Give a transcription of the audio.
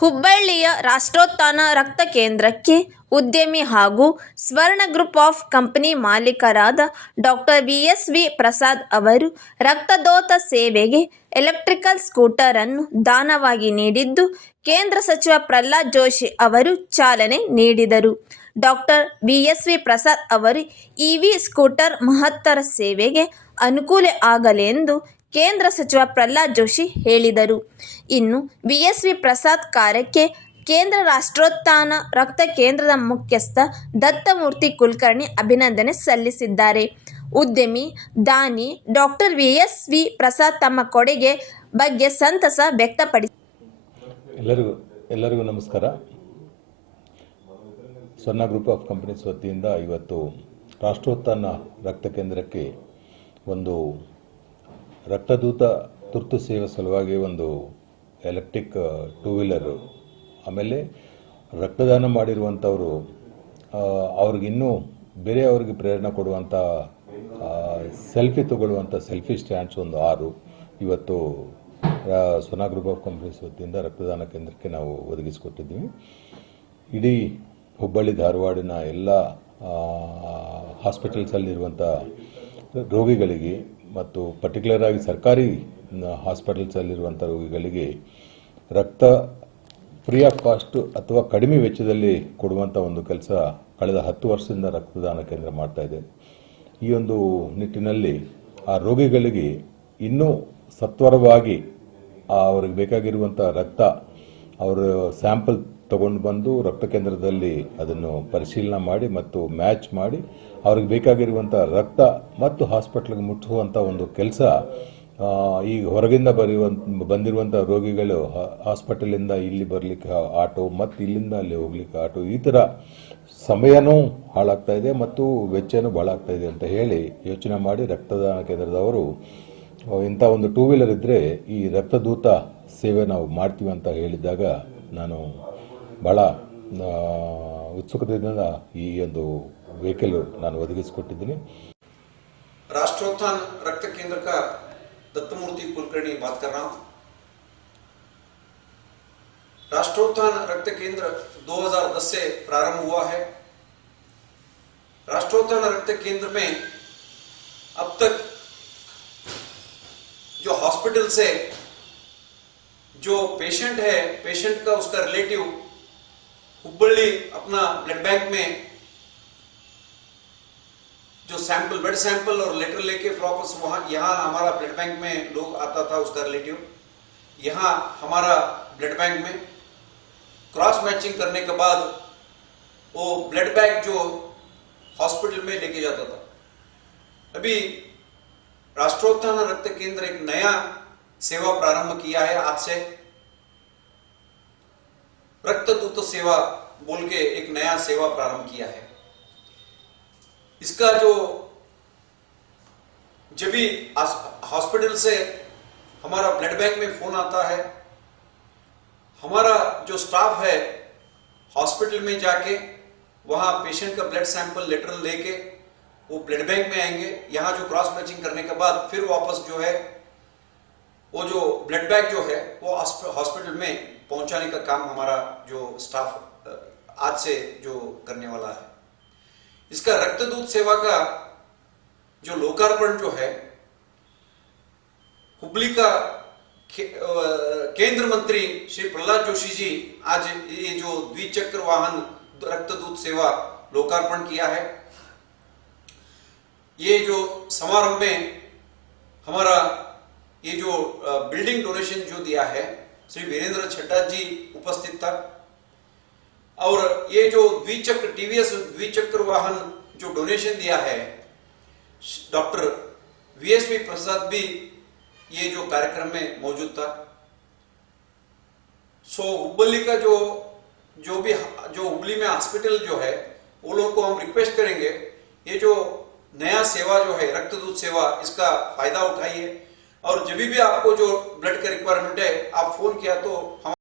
ಹುಬ್ಬಳ್ಳಿಯ ರಾಷ್ಟ್ರೋತ್ಥಾನ ರಕ್ತ ಕೇಂದ್ರಕ್ಕೆ ಉದ್ಯಮಿ ಹಾಗೂ Swarna group of company ಮಾಲೀಕರಾದ doctor V S V Prasad ಅವರು ರಕ್ತದೋತ ಸೇವೆಗೆ ಎಲೆಕ್ಟ್ರಿಕಲ್ ಸ್ಕೂಟರ್ ಅನ್ನು ದಾನವಾಗಿ ನೀಡಿದ್ದು ಕೇಂದ್ರ ಸಚಿವ ಪ್ರಹ್ಲಾದ್ ಜೋಶಿ ಅವರು ಚಾಲನೆ ನೀಡಿದರು. Doctor V S V Prasad ಅವರು ವಿ ಸ್ಕೂಟರ್ ಮಹತ್ತರ ಸೇವೆಗೆ ಅನುಕೂಲ ಆಗಲೆಂದು ಕೇಂದ್ರ ಸಚಿವ ಪ್ರಹ್ಲಾದ್ ಜೋಶಿ ಹೇಳಿದರು. ಇನ್ನು ಬಿಎಸ್ವಿ ಪ್ರಸಾದ್ ಕಾರ್ಯಕ್ಕೆ ಕೇಂದ್ರ ರಾಷ್ಟ್ರೋತ್ಥಾನ, ರಕ್ತ ಕೇಂದ್ರದ ಮುಖ್ಯಸ್ಥ ದತ್ತಮೂರ್ತಿ ಕುಲಕರ್ಣಿ ಅಭಿನಂದನೆ ಸಲ್ಲಿಸಿದ್ದಾರೆ. ಉದ್ಯಮಿ ದಾನಿ doctor V S V Prasad ತಮ್ಮ ಕೊಡುಗೆ ಬಗ್ಗೆ ಸಂತಸ ವ್ಯಕ್ತಪಡಿಸಿ ಎಲ್ಲರಿಗೂ ಎಲ್ಲರಿಗೂ ನಮಸ್ಕಾರ. ಸ್ವರ್ಣ ಗ್ರೂಪ್ ಆಫ್ ಕಂಪನೀಸ್ ವತಿಯಿಂದ ಇವತ್ತು ರಾಷ್ಟ್ರೋತ್ಥಾನ ರಕ್ತ ಕೇಂದ್ರಕ್ಕೆ ಒಂದು ರಕ್ತದೂತ ತುರ್ತು ಸೇವೆ ಸಲುವಾಗಿ ಒಂದು ಎಲೆಕ್ಟ್ರಿಕ್ ಟೂ ವೀಲರು ಆಮೇಲೆ ರಕ್ತದಾನ ಮಾಡಿರುವಂಥವರು ಅವ್ರಿಗಿನ್ನೂ ಬೇರೆಯವ್ರಿಗೆ ಪ್ರೇರಣೆ ಕೊಡುವಂಥ ಸೆಲ್ಫಿ ತಗೊಳ್ಳುವಂಥ ಸೆಲ್ಫಿ ಸ್ಟ್ಯಾಂಡ್ಸ್ ಒಂದು ಆರು. ಇವತ್ತು ಸೋನಾ ಗ್ರೂಪ್ ಆಫ್ ಕಂಪ್ನೀಸ್ ವತಿಯಿಂದ ರಕ್ತದಾನ ಕೇಂದ್ರಕ್ಕೆ ನಾವು ಒದಗಿಸಿಕೊಟ್ಟಿದ್ದೀವಿ. ಇಡೀ ಹುಬ್ಬಳ್ಳಿ, ಧಾರವಾಡಿನ ಎಲ್ಲ ಹಾಸ್ಪಿಟಲ್ಸಲ್ಲಿರುವಂಥ ರೋಗಿಗಳಿಗೆ ಮತ್ತು ಪರ್ಟಿಕ್ಯುಲರ್ ಆಗಿ ಸರ್ಕಾರಿ ಹಾಸ್ಪಿಟಲ್ಸಲ್ಲಿರುವಂಥ ರೋಗಿಗಳಿಗೆ ರಕ್ತ ಫ್ರೀ ಆಫ್ ಕಾಸ್ಟ್ ಅಥವಾ ಕಡಿಮೆ ವೆಚ್ಚದಲ್ಲಿ ಕೊಡುವಂಥ ಒಂದು ಕೆಲಸ ಕಳೆದ ಹತ್ತು ವರ್ಷದಿಂದ ರಕ್ತದಾನ ಕೇಂದ್ರ ಮಾಡ್ತಾ ಇದೆ. ಈ ಒಂದು ನಿಟ್ಟಿನಲ್ಲಿ ಆ ರೋಗಿಗಳಿಗೆ ಇನ್ನೂ ಸತ್ವರವಾಗಿ ಅವ್ರಿಗೆ ಬೇಕಾಗಿರುವಂಥ ರಕ್ತ, ಅವರು ಸ್ಯಾಂಪಲ್ ತಗೊಂಡು ಬಂದು ರಕ್ತ ಕೇಂದ್ರದಲ್ಲಿ ಅದನ್ನು ಪರಿಶೀಲನೆ ಮಾಡಿ ಮತ್ತು ಮ್ಯಾಚ್ ಮಾಡಿ ಅವ್ರಿಗೆ ಬೇಕಾಗಿರುವಂಥ ರಕ್ತ ಮತ್ತು ಹಾಸ್ಪಿಟ್ಲಿಗೆ ಮುಟ್ಟುವಂಥ ಒಂದು ಕೆಲಸ ಈ ಹೊರಗಿಂದ ಬರೆಯುವಂಥ ಬಂದಿರುವಂಥ ರೋಗಿಗಳು ಹಾಸ್ಪಿಟಲಿಂದ ಇಲ್ಲಿ ಬರಲಿಕ್ಕೆ ಆಟೋ ಮತ್ತು ಇಲ್ಲಿಂದ ಅಲ್ಲಿ ಹೋಗ್ಲಿಕ್ಕೆ ಆಟೋ ಈ ಥರ ಸಮಯನೂ ಹಾಳಾಗ್ತಾ ಇದೆ ಮತ್ತು ವೆಚ್ಚನೂ ಭಾಳ ಇದೆ ಅಂತ ಹೇಳಿ ಯೋಚನೆ ಮಾಡಿ ರಕ್ತದಾನ ಕೇಂದ್ರದವರು ಇಂಥ ಒಂದು ಟೂ ವೀಲರ್ ಇದ್ದರೆ ಈ ರಕ್ತದೂತ ಸೇವೆ ನಾವು ಮಾಡ್ತೀವಿ ಅಂತ ಹೇಳಿದಾಗ ನಾನು ಭಾಳ ಆ, ಉತ್ಸುಕತೆಯಿಂದ ಈ ಒಂದು ವೆಹಿಕಲ್ ನಾನು ಒದಗಿಸಿಕೊಟ್ಟಿದ್ದೀನಿ राष्ट्रोत्थान रक्त केंद्र का दत्तमूर्ति कुलकर्णी बात कर रहा हूं राष्ट्रोत्थान रक्त केंद्र 2010 से प्रारंभ हुआ है राष्ट्रोत्थान रक्त केंद्र में अब तक जो हॉस्पिटल से जो पेशेंट है पेशेंट का उसका रिलेटिव हुब्बಳ್ಳಿ अपना ब्लड बैंक में जो सैंपल ब्लड सैंपल और लेटर लेके वापस वहाँ, यहाँ हमारा ब्लड बैंक में लोग आता था उसका रिलेटिव यहाँ हमारा ब्लड बैंक में क्रॉस मैचिंग करने के बाद वो ब्लड बैंक जो हॉस्पिटल में लेके जाता था। अभी राष्ट्रोत्थान रक्त केंद्र एक नया सेवा प्रारंभ किया है, आज से रक्तदूत सेवा बोल के एक नया सेवा प्रारंभ किया है। इसका जो जब भी हॉस्पिटल से हमारा ब्लड बैंक में फ़ोन आता है, हमारा जो स्टाफ है हॉस्पिटल में जाके वहाँ पेशेंट का ब्लड सैंपल, लेटर लेके वो ब्लड बैंक में आएँगे। यहाँ जो क्रॉस मैचिंग करने के बाद फिर वापस जो है, वो जो ब्लड बैंक जो है, वो हॉस्पिटल में पहुँचाने का काम हमारा जो स्टाफ आज से जो करने वाला है। इसका रक्तदूत सेवा का जो लोकार्पण जो है, हुबली का केंद्र मंत्री श्री प्रहलाद जोशी जी आज ये जो द्विचक्र वाहन रक्तदूत सेवा लोकार्पण किया है, ये जो समारोह में हमारा ये जो बिल्डिंग डोनेशन जो दिया है श्री वीरेंद्र छट्टा जी उपस्थित था। और ये जो द्विचक्र, टीवीएस द्विचक्र वाहन जो डोनेशन दिया है, डॉक्टर वीएसपी प्रसाद भी ये जो कार्यक्रम में मौजूद था। सो हुबली का जो जो भी, जो हुबली में हॉस्पिटल जो है, वो लोगों को हम रिक्वेस्ट करेंगे, ये जो नया सेवा जो है रक्तदूत सेवा, इसका फ़ायदा उठाइए। और जब भी आपको जो ब्लड का रिक्वायरमेंट है आप फ़ोन किया तो हम